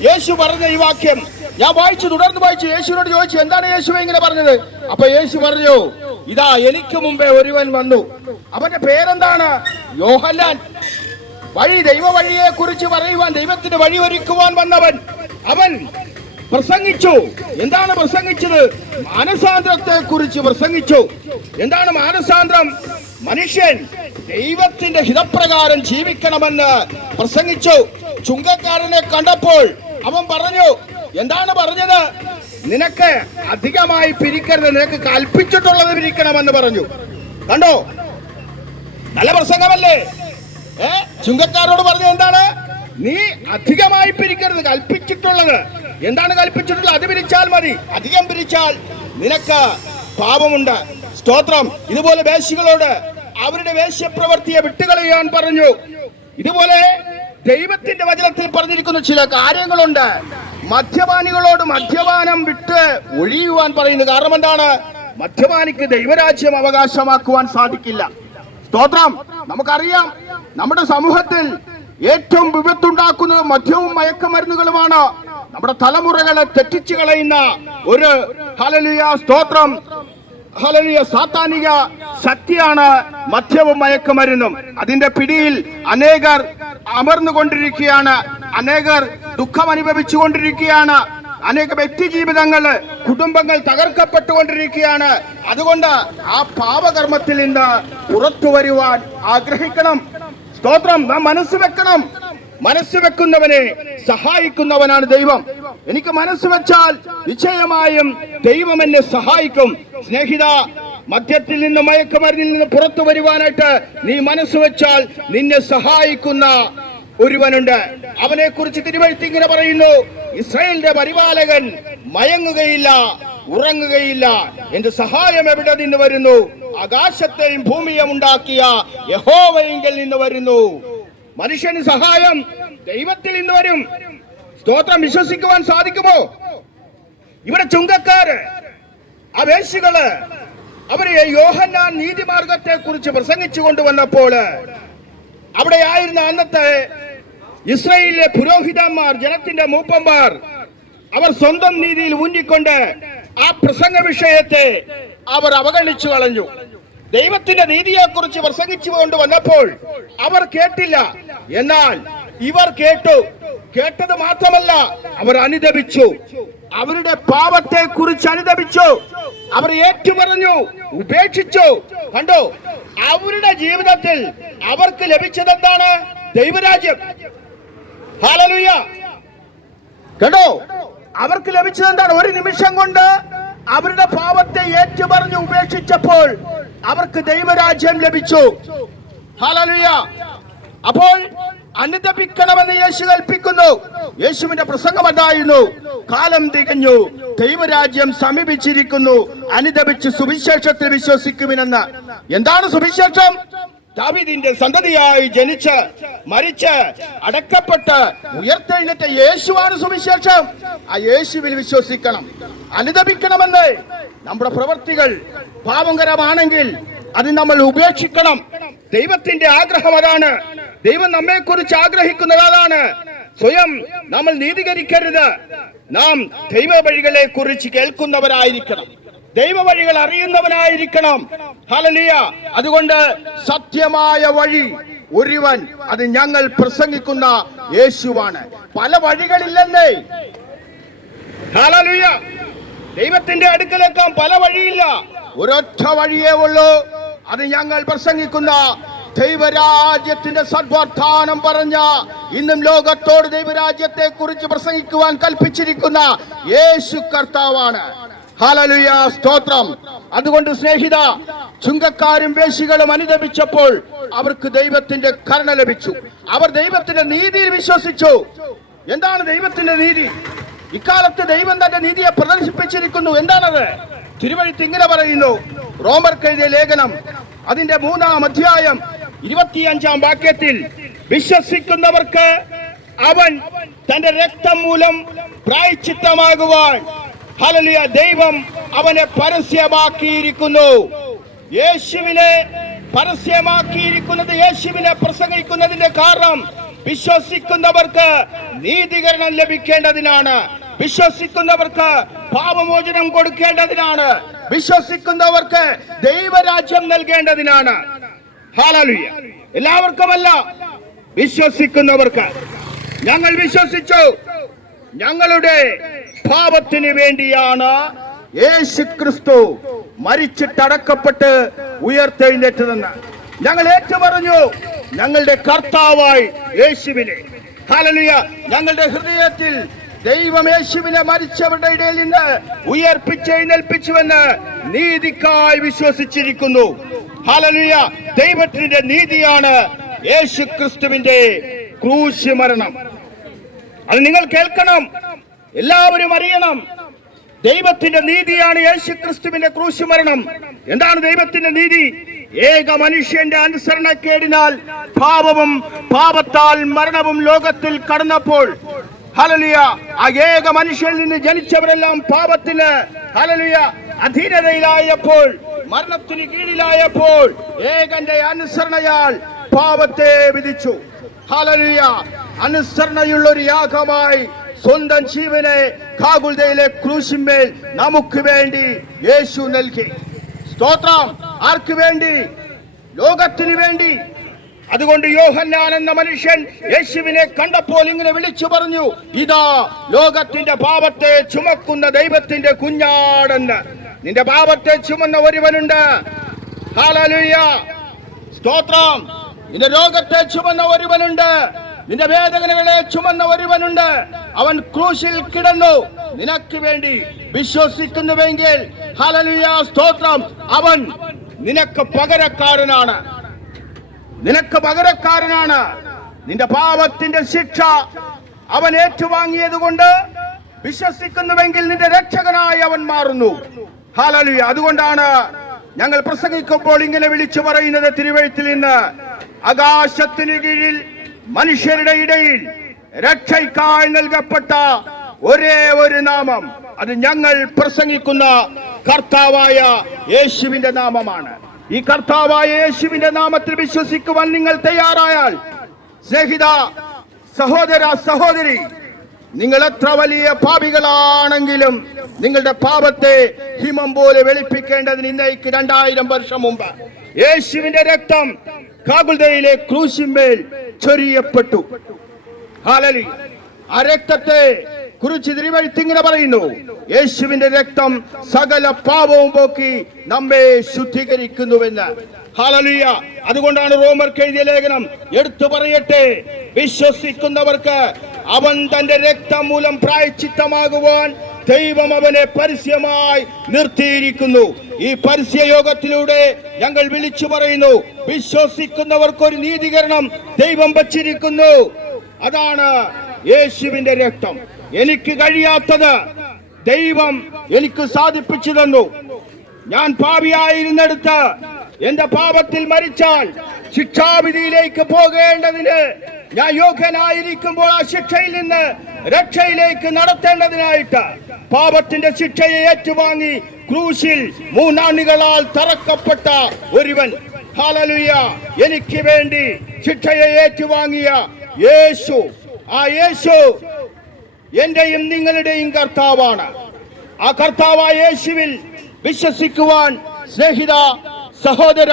യേശു പറഞ്ഞ ഈ വാക്യം ഞാൻ വായിച്ചു, തുടർന്ന് വായിച്ചു. യേശുവിനോട് ചോദിച്ചു, എന്താണ് യേശുവെ ഇങ്ങനെ പറഞ്ഞത്? അപ്പൊ യേശു പറഞ്ഞു, ഇതാ എനിക്ക് മുമ്പേ ഒരുവൻ വന്നു, അവന്റെ പേരെന്താണ്? യോഹന്നാൻ. വഴി, ദൈവ വഴിയെ കുറിച്ച് പറയുവാൻ, ദൈവത്തിന്റെ വഴി ഒരുക്കുവാൻ വന്നവൻ. അവൻ പ്രസംഗിച്ചു. എന്താണ് പ്രസംഗിച്ചത്? മാനസാന്തരത്തെ കുറിച്ച് പ്രസംഗിച്ചു. എന്താണ് മാനസാന്തരം? മനുഷ്യൻ ദൈവത്തിന്റെ ഹിതപ്രകാരം ജീവിക്കണമെന്ന് പ്രസംഗിച്ചു. ചുങ്കക്കാരനെ കണ്ടപ്പോൾ അവൻ പറഞ്ഞു, എന്താണ് പറഞ്ഞത്? നിനക്ക് അധികമായി പിരിക്കരുത്, നിനക്ക് കൽപ്പിച്ചിട്ടുള്ളത് പിരിക്കണമെന്ന് പറഞ്ഞു. കണ്ടോ? നല്ല പ്രസംഗമല്ലേ? ചുങ്കക്കാരോട് പറഞ്ഞു, എന്താണ്? നീ അധികമായി പിരിക്കരുത്, കൽപ്പിച്ചിട്ടുള്ളത്. എന്താണ് കൽപ്പിച്ചിട്ടുള്ളത്? അത് പിരിച്ചാൽ മതി. അധികം പിരിച്ചാൽ നിനക്ക് പാപമുണ്ട്. സ്തോത്രം. ഇതുപോലെ വേശ്യകളോട് അവരുടെ വേശ്യപ്രവൃത്തിയെ വിട്ടുകളയാൻ പറഞ്ഞു. ഇതുപോലെ ദൈവത്തിന്റെ വചനത്തിൽ പറഞ്ഞിരിക്കുന്ന ചില കാര്യങ്ങളുണ്ട്. മദ്യപാനികളോട് മദ്യപാനം വിട്ട് ഒഴിയുവാൻ പറയുന്നു. കാരണം എന്താണ്? മദ്യപാനിക്ക് ദൈവരാജ്യം അവകാശമാക്കുവാൻ സാധിക്കില്ല. സ്തോത്രം. നമുക്കറിയാം, നമ്മുടെ സമൂഹത്തിൽ ഏറ്റവും വിപത്തുണ്ടാക്കുന്നത് മദ്യവും മയക്കമരുന്നുകളുമാണ്. നമ്മുടെ തലമുറകളെ തെറ്റിച്ചു കളയുന്ന ഒരു ഹല്ലേലൂയ, സ്തോത്രം, ഹല്ലേലൂയ, സാത്താനിക ശക്തിയാണ് മദ്യവും മയക്കുമരുന്നും. അതിന്റെ പിടിയിൽ അനേകർ അമർന്നുകൊണ്ടിരിക്കുകയാണ്, അനേകർ ദുഃഖം അനുഭവിച്ചുകൊണ്ടിരിക്കുകയാണ്, അനേക വ്യക്തി ജീവിതങ്ങള്, കുടുംബങ്ങൾ തകർക്കപ്പെട്ടുകൊണ്ടിരിക്കുകയാണ്. അതുകൊണ്ട് ആ പാപകർമ്മത്തിൽ നിന്ന് പുറത്തു വരുവാൻ ആഗ്രഹിക്കണം. സ്തോത്രം. നാം മനസ്സ് വെക്കണം. മനസ്സ് വെക്കുന്നവനെ സഹായിക്കുന്നവനാണ് ദൈവം. എനിക്ക് മനസ്സ് വെച്ചാൽ നിശ്ചയമായും ദൈവം എന്നെ സഹായിക്കും. സ്നേഹിത, മദ്യത്തിൽ നിന്ന് മയക്കുമരുന്നിൽ നിന്ന് പുറത്തു വരുവാനായിട്ട് നീ മനസ്സ് വെച്ചാൽ നിന്നെ സഹായിക്കുന്ന ഒരുവനുണ്ട്. അവനെ കുറിച്ച് തിരുവെഴുത്ത് ഇങ്ങനെ പറയുന്നു, ഇസ്രായേലിന്റെ പരിപാലകൻ മയങ്ങുകയില്ല, ഉറങ്ങുകയില്ല. എന്റെ സഹായം എവിടെ നിന്ന് വരുന്നു? ആകാശത്തെയും ഭൂമിയും ഉണ്ടാക്കിയ യഹോവയിങ്കൽ നിന്ന് വരുന്നു. മനുഷ്യന് സഹായം ദൈവത്തിൽ നിന്ന് വരും. സ്തോത്രം. വിശ്വസിക്കുവാൻ സാധിക്കുമോ? ഇവിടെ ചുങ്കക്കാര് ആ വേശ്യകള് അവര് യോഹന്നാൻ നീതിമാർഗത്തെ കുറിച്ച് പ്രസംഗിച്ചു കൊണ്ടുവന്നപ്പോൾ അവിടെ ആയിരുന്ന അന്നത്തെ ഇസ്രായേലിലെ പുരോഹിതന്മാർ, ജനത്തിന്റെ മൂപ്പന്മാർ, അവർ സ്വന്തം നീതിയിൽ ഊന്നിക്കൊണ്ട് ആ പ്രസംഗ വിഷയത്തെ അവർ അവഗണിച്ചു കളഞ്ഞു. ദൈവത്തിന്റെ നീതിയെ കുറിച്ച് പ്രസംഗിച്ചു കൊണ്ടുവന്നപ്പോൾ അവർ കേട്ടില്ല. എന്നാൽ ഇവർ കേട്ടത് മാത്രമല്ല, അവർ അനുദപിച്ചു. അവരുടെ പാപത്തെ കുറിച്ച് അനുദപിച്ചു. അവർ ഏറ്റുപറഞ്ഞു, ഉപേക്ഷിച്ചു. കണ്ടോ, അവരുടെ ജീവിതത്തിൽ അവർക്ക് ലഭിച്ചത് എന്താണ്? ദൈവരാജ്യം. ഹല്ലേലൂയ. കണ്ടോ, അവർക്ക് ലഭിച്ചത് എന്താണ്? ഒരു നിമിഷം കൊണ്ട് അവരുടെ പാപത്തെ ഏറ്റുപറഞ്ഞു ഉപേക്ഷിച്ചപ്പോൾ അവർക്ക് ദൈവരാജ്യം ലഭിച്ചു. ഹല്ലേലൂയ. അപ്പോൾ അനുദപിക്കണമെന്ന് യേശു കൽപ്പിക്കുന്നു. യേശുവിന്റെ പ്രസംഗം അതായിരുന്നു, കാലം തികഞ്ഞു, ദൈവരാജ്യം സമീപിച്ചിരിക്കുന്നു, അനുദപിച്ച് സുവിശേഷത്തിൽ വിശ്വസിക്കുമെന്ന്. എന്താണ് സുവിശേഷം? ദാവീദിന്റെ സന്തതിയായി ജനിച്ച് മരിച്ച് അടക്കപ്പെട്ട് ഉയർത്തെഴുന്നേറ്റ യേശുവാണ് സുവിശേഷം. ആ യേശുവിൽ വിശ്വസിക്കണം, അനുദപിക്കണമെന്ന്. നമ്മുടെ പ്രവൃത്തികൾ പാപകരമാണെങ്കിൽ അത് നമ്മൾ ഉപേക്ഷിക്കണം. ദൈവത്തിന്റെ ആഗ്രഹം അതാണ്. ദൈവം നമ്മെ കുറിച്ച് ആഗ്രഹിക്കുന്നത് അതാണ്. സ്വയം നമ്മൾ നീതീകരിക്കരുത്. നാം ദൈവ വഴികളെ കുറിച്ച് കേൾക്കുന്നവരായിരിക്കണം, ദൈവ വഴികൾ അറിയുന്നവനായിരിക്കണം. ഹല്ലേലൂയ. അതുകൊണ്ട് സത്യമായ വഴി ഒരുവൻ, അത് ഞങ്ങൾ പ്രസംഗിക്കുന്ന യേശുവാണ്. പല വഴികളില്ലെന്നേ. ഹല്ലേലൂയ. ദൈവത്തിന്റെ അടുക്കലേക്കാൻ പല വഴിയില്ല, ഒരൊറ്റ വഴിയേ ഉള്ളൂ. അത് ഞങ്ങൾ പ്രസംഗിക്കുന്ന ദൈവരാജ്യത്തിന്റെ സദ്വർത്താനം പറഞ്ഞ, ഇന്നും ലോകത്തോട് ദൈവരാജ്യത്തെ കുറിച്ച് പ്രസംഗിക്കുവാൻ കൽപ്പിച്ചിരിക്കുന്ന യേശു കർത്താവാണ്. ഹല്ലേലൂയ, സ്തോത്രം. അതുകൊണ്ട് സ്നേഹിത, ചുങ്കക്കാരും വേശ്യകളും അനുദപിച്ചപ്പോൾ അവർക്ക് ദൈവത്തിന്റെ കരുണ ലഭിച്ചു. അവർ ദൈവത്തിന്റെ നീതിയിൽ വിശ്വസിച്ചു. എന്താണ് ദൈവത്തിന്റെ നീതി? ഇക്കാലത്ത് ദൈവം തന്റെ നീതിയെ പ്രദർശിപ്പിച്ചിരിക്കുന്നു. എന്താണത്? തിരുവഴുത്ത് ഇങ്ങനെ പറയുന്നു. റോമർക്കെഴുതിയ ലേഖനം അതിന്റെ 3-ാം അധ്യായം 25-ാം വാക്യത്തിൽ, വിശ്വസിക്കുന്നവർക്ക് അവൻ തന്റെ രക്തം മൂലം പ്രായശ്ചിത്തമാകുവാൻ, ഹല്ലേലൂയ, ദൈവം അവനെ പരസ്യമാക്കിയിരിക്കുന്നു. യേശുവിനെ പരസ്യമാക്കിയിരിക്കുന്നത്, യേശുവിനെ പ്രസംഗിക്കുന്നതിന്റെ കാരണം വിശ്വസിക്കുന്നവർക്ക് നീതീകരണം ലഭിക്കേണ്ടതിനാണ്, വിശ്വസിക്കുന്നവർക്ക് പാപമോചനം കൊടുക്കേണ്ടതിനാണ്, വിശ്വസിക്കുന്നവർക്ക് ദൈവരാജ്യം നൽകേണ്ടതിനാണ്. ഹല്ലേലൂയ. എല്ലാവർക്കുമല്ല, വിശ്വസിക്കുന്നവർക്ക്. ഞങ്ങൾ വിശ്വസിച്ചു. ഞങ്ങളുടെ പാപത്തിന് വേണ്ടിയാണ് യേശു ക്രിസ്തു മരിച്ചിട്ടടക്കപ്പെട്ട് ഉയർത്തെഴുന്നേറ്റതെന്ന് ഞങ്ങൾ ഏറ്റുപറഞ്ഞു. ഞങ്ങളുടെ കർത്താവായി യേശുവിനെ, ഹല്ലേലൂയ, ഞങ്ങളുടെ ഹൃദയത്തിൽ ദൈവം യേശുവിനെ മരിച്ചവരുടെ ഇടയിൽ നിന്ന് ഉയർപ്പിച്ചെഴുന്നേൽപ്പിച്ചുവെന്ന് നീതിക്കായി വിശ്വസിച്ചിരിക്കുന്നു. ഹല്ലേലൂയ. ദൈവത്തിന്റെ നീതിയാണ് യേശു ക്രിസ്തുവിന്റെ ക്രൂശ് മരണം. അത് നിങ്ങൾ കേൾക്കണം, എല്ലാവരും അറിയണം. ദൈവത്തിന്റെ നീതിയാണ് യേശു ക്രിസ്തുവിന്റെ ക്രൂശ് മരണം. എന്താണ് ദൈവത്തിന്റെ നീതി? ഏക മനുഷ്യന്റെ അനുസരണക്കേടിനാൽ പാപവും പാപത്താൽ മരണവും ലോകത്തിൽ കടന്നപ്പോൾ, ഹല്ലേലൂയ, ആ ഏക മനുഷ്യനിൽ നിന്ന് ജനിച്ചവരെല്ലാം പാപത്തിന്, ഹല്ലേലൂയ, അധീനതയിലായപ്പോൾ, മരണത്തിന് കീഴിലായപ്പോൾ ഏകന്റെ അനുസരണയാൽ പാപത്തെ വിധിച്ചു. ഹല്ലേലൂയ. അനുസരണയുള്ള ഒരു യാഗമായി സ്വന്തം ജീവനെ കാഗുൽതയിലെ ക്രൂശിന്മേൽ നമുക്ക് വേണ്ടി യേശു നൽകി. സ്തോത്രം. ആർക്ക് വേണ്ടി? ലോകത്തിന് വേണ്ടി. അതുകൊണ്ട് യോഹന്നാൻ എന്ന മനുഷ്യൻ യേശുവിനെ കണ്ടപ്പോൾ ഇങ്ങനെ വിളിച്ചു പറഞ്ഞു, ഇതാ ലോകത്തിന്റെ പാപത്തെ ചുമക്കുന്ന ദൈവത്തിന്റെ കുഞ്ഞാടെന്ന്. നിന്റെ പാപത്തെ ചുമന്ന ഒരുവനുണ്ട്. ഹല്ലേലൂയ, സ്തോത്രം. നിന്റെ രോഗത്തെ ചുമന്ന ഒരുവനുണ്ട്. നിന്റെ വേദനകളെ ചുമന്ന ഒരുവനുണ്ട്. അവൻ ക്രൂശിൽ കിടന്നു നിനക്ക് വേണ്ടി. വിശ്വസിക്കുന്നുവെങ്കിൽ, ഹല്ലേലൂയ, സ്തോത്രം, അവൻ നിനക്ക് പകരക്കാരനാണ്. നിനക്ക് പകരക്കാരനാണ്. നിന്റെ പാപത്തിന്റെ ശിക്ഷ അവൻ ഏറ്റുവാങ്ങിയത് കൊണ്ട് വിശ്വസിക്കുന്നുവെങ്കിൽ നിന്റെ രക്ഷകനായി അവൻ മാറുന്നു. ഹല്ലേലൂയ. അതുകൊണ്ടാണ് ഞങ്ങൾ പ്രസംഗിക്കുമ്പോൾ ഇങ്ങനെ വിളിച്ചു പറയുന്നത് തിരുവെഴുത്തിൽ നിന്ന്, ആകാശത്തിന് കീഴിൽ മനുഷ്യരുടെ ഇടയിൽ രക്ഷയ്ക്കായി നൽകപ്പെട്ട ഒരേ ഒരു നാമം, അത് ഞങ്ങൾ പ്രസംഗിക്കുന്ന കർത്താവായ യേശുവിന്റെ നാമമാണ്. ഈ കർത്താവായ യേശുവിന്റെ നാമത്തിൽ വിശ്വസിക്കുവാൻ നിങ്ങൾ തയ്യാറായാൽ, സ്നേഹിത, സഹോദര, സഹോദരി, നിങ്ങൾ എത്ര വലിയ പാപികളാണെങ്കിലും നിങ്ങളുടെ പാപത്തെ ഹിമം പോലെ വെളുപ്പിക്കേണ്ടതിന് ഇന്നേക്ക് 2000 വർഷം മുമ്പ് യേശുവിന്റെ രക്തം ഗോൽഗോഥയിലെ ക്രൂശിന്മേൽ ചൊരിയപ്പെട്ടു. ഹല്ലേലൂയ. ആ രക്തത്തെ കുറിച്ച് തിരുവെഴുത്ത് ഇങ്ങനെ പറയുന്നു: യേശുവിന്റെ രക്തം സകല പാപവും പോക്കി നമ്മെ ശുദ്ധീകരിക്കുന്നുവെന്ന്. ഹല്ലേലൂയ. അതുകൊണ്ടാണ് റോമർക്ക് എഴുതിയ ലേഖനം എടുത്തു പറയട്ടെ, വിശ്വസിക്കുന്നവർക്ക് അവൻ തന്റെ രക്തം മൂലം പ്രായശ്ചിത്തമാകുവാൻ ദൈവം അവനെ പരസ്യമായി നിർത്തിയിരിക്കുന്നു. ഈ പരസ്യ യോഗത്തിലൂടെ ഞങ്ങൾ വിളിച്ചു പറയുന്നു, വിശ്വസിക്കുന്നവർക്ക് ഒരു നീതീകരണം ദൈവം വച്ചിരിക്കുന്നു. അതാണ് യേശുവിന്റെ രക്തം. എനിക്ക് കഴിയാത്തത് ദൈവം എനിക്ക് സാധിപ്പിച്ചു തന്നു. ഞാൻ പാപിയായിരുന്നെടുത്ത് എന്റെ പാപത്തിൽ മരിച്ചാൽ ശിക്ഷാവിധിയിലേക്ക് പോകേണ്ടതിന് ഞാൻ യോഗ്യനായിരിക്കുമ്പോൾ ആ ശിക്ഷയിൽ നിന്ന് രക്ഷയിലേക്ക് നടത്തേണ്ടതിനായിട്ട് പാപത്തിന്റെ ശിക്ഷയെ ഏറ്റുവാങ്ങി ക്രൂശിൽ 3 ആണികളാൽ തറക്കപ്പെട്ട ഒരുവൻ, ഹല്ലേലൂയ, എനിക്ക് വേണ്ടി ശിക്ഷയെ ഏറ്റുവാങ്ങിയ യേശു, ആ യേശു എന്റെയും നിങ്ങളുടെയും കർത്താവാണ്. ആ കർത്താവായ യേശുവിൽ വിശ്വസിക്കുവാൻ, സ്നേഹിത, സഹോദര,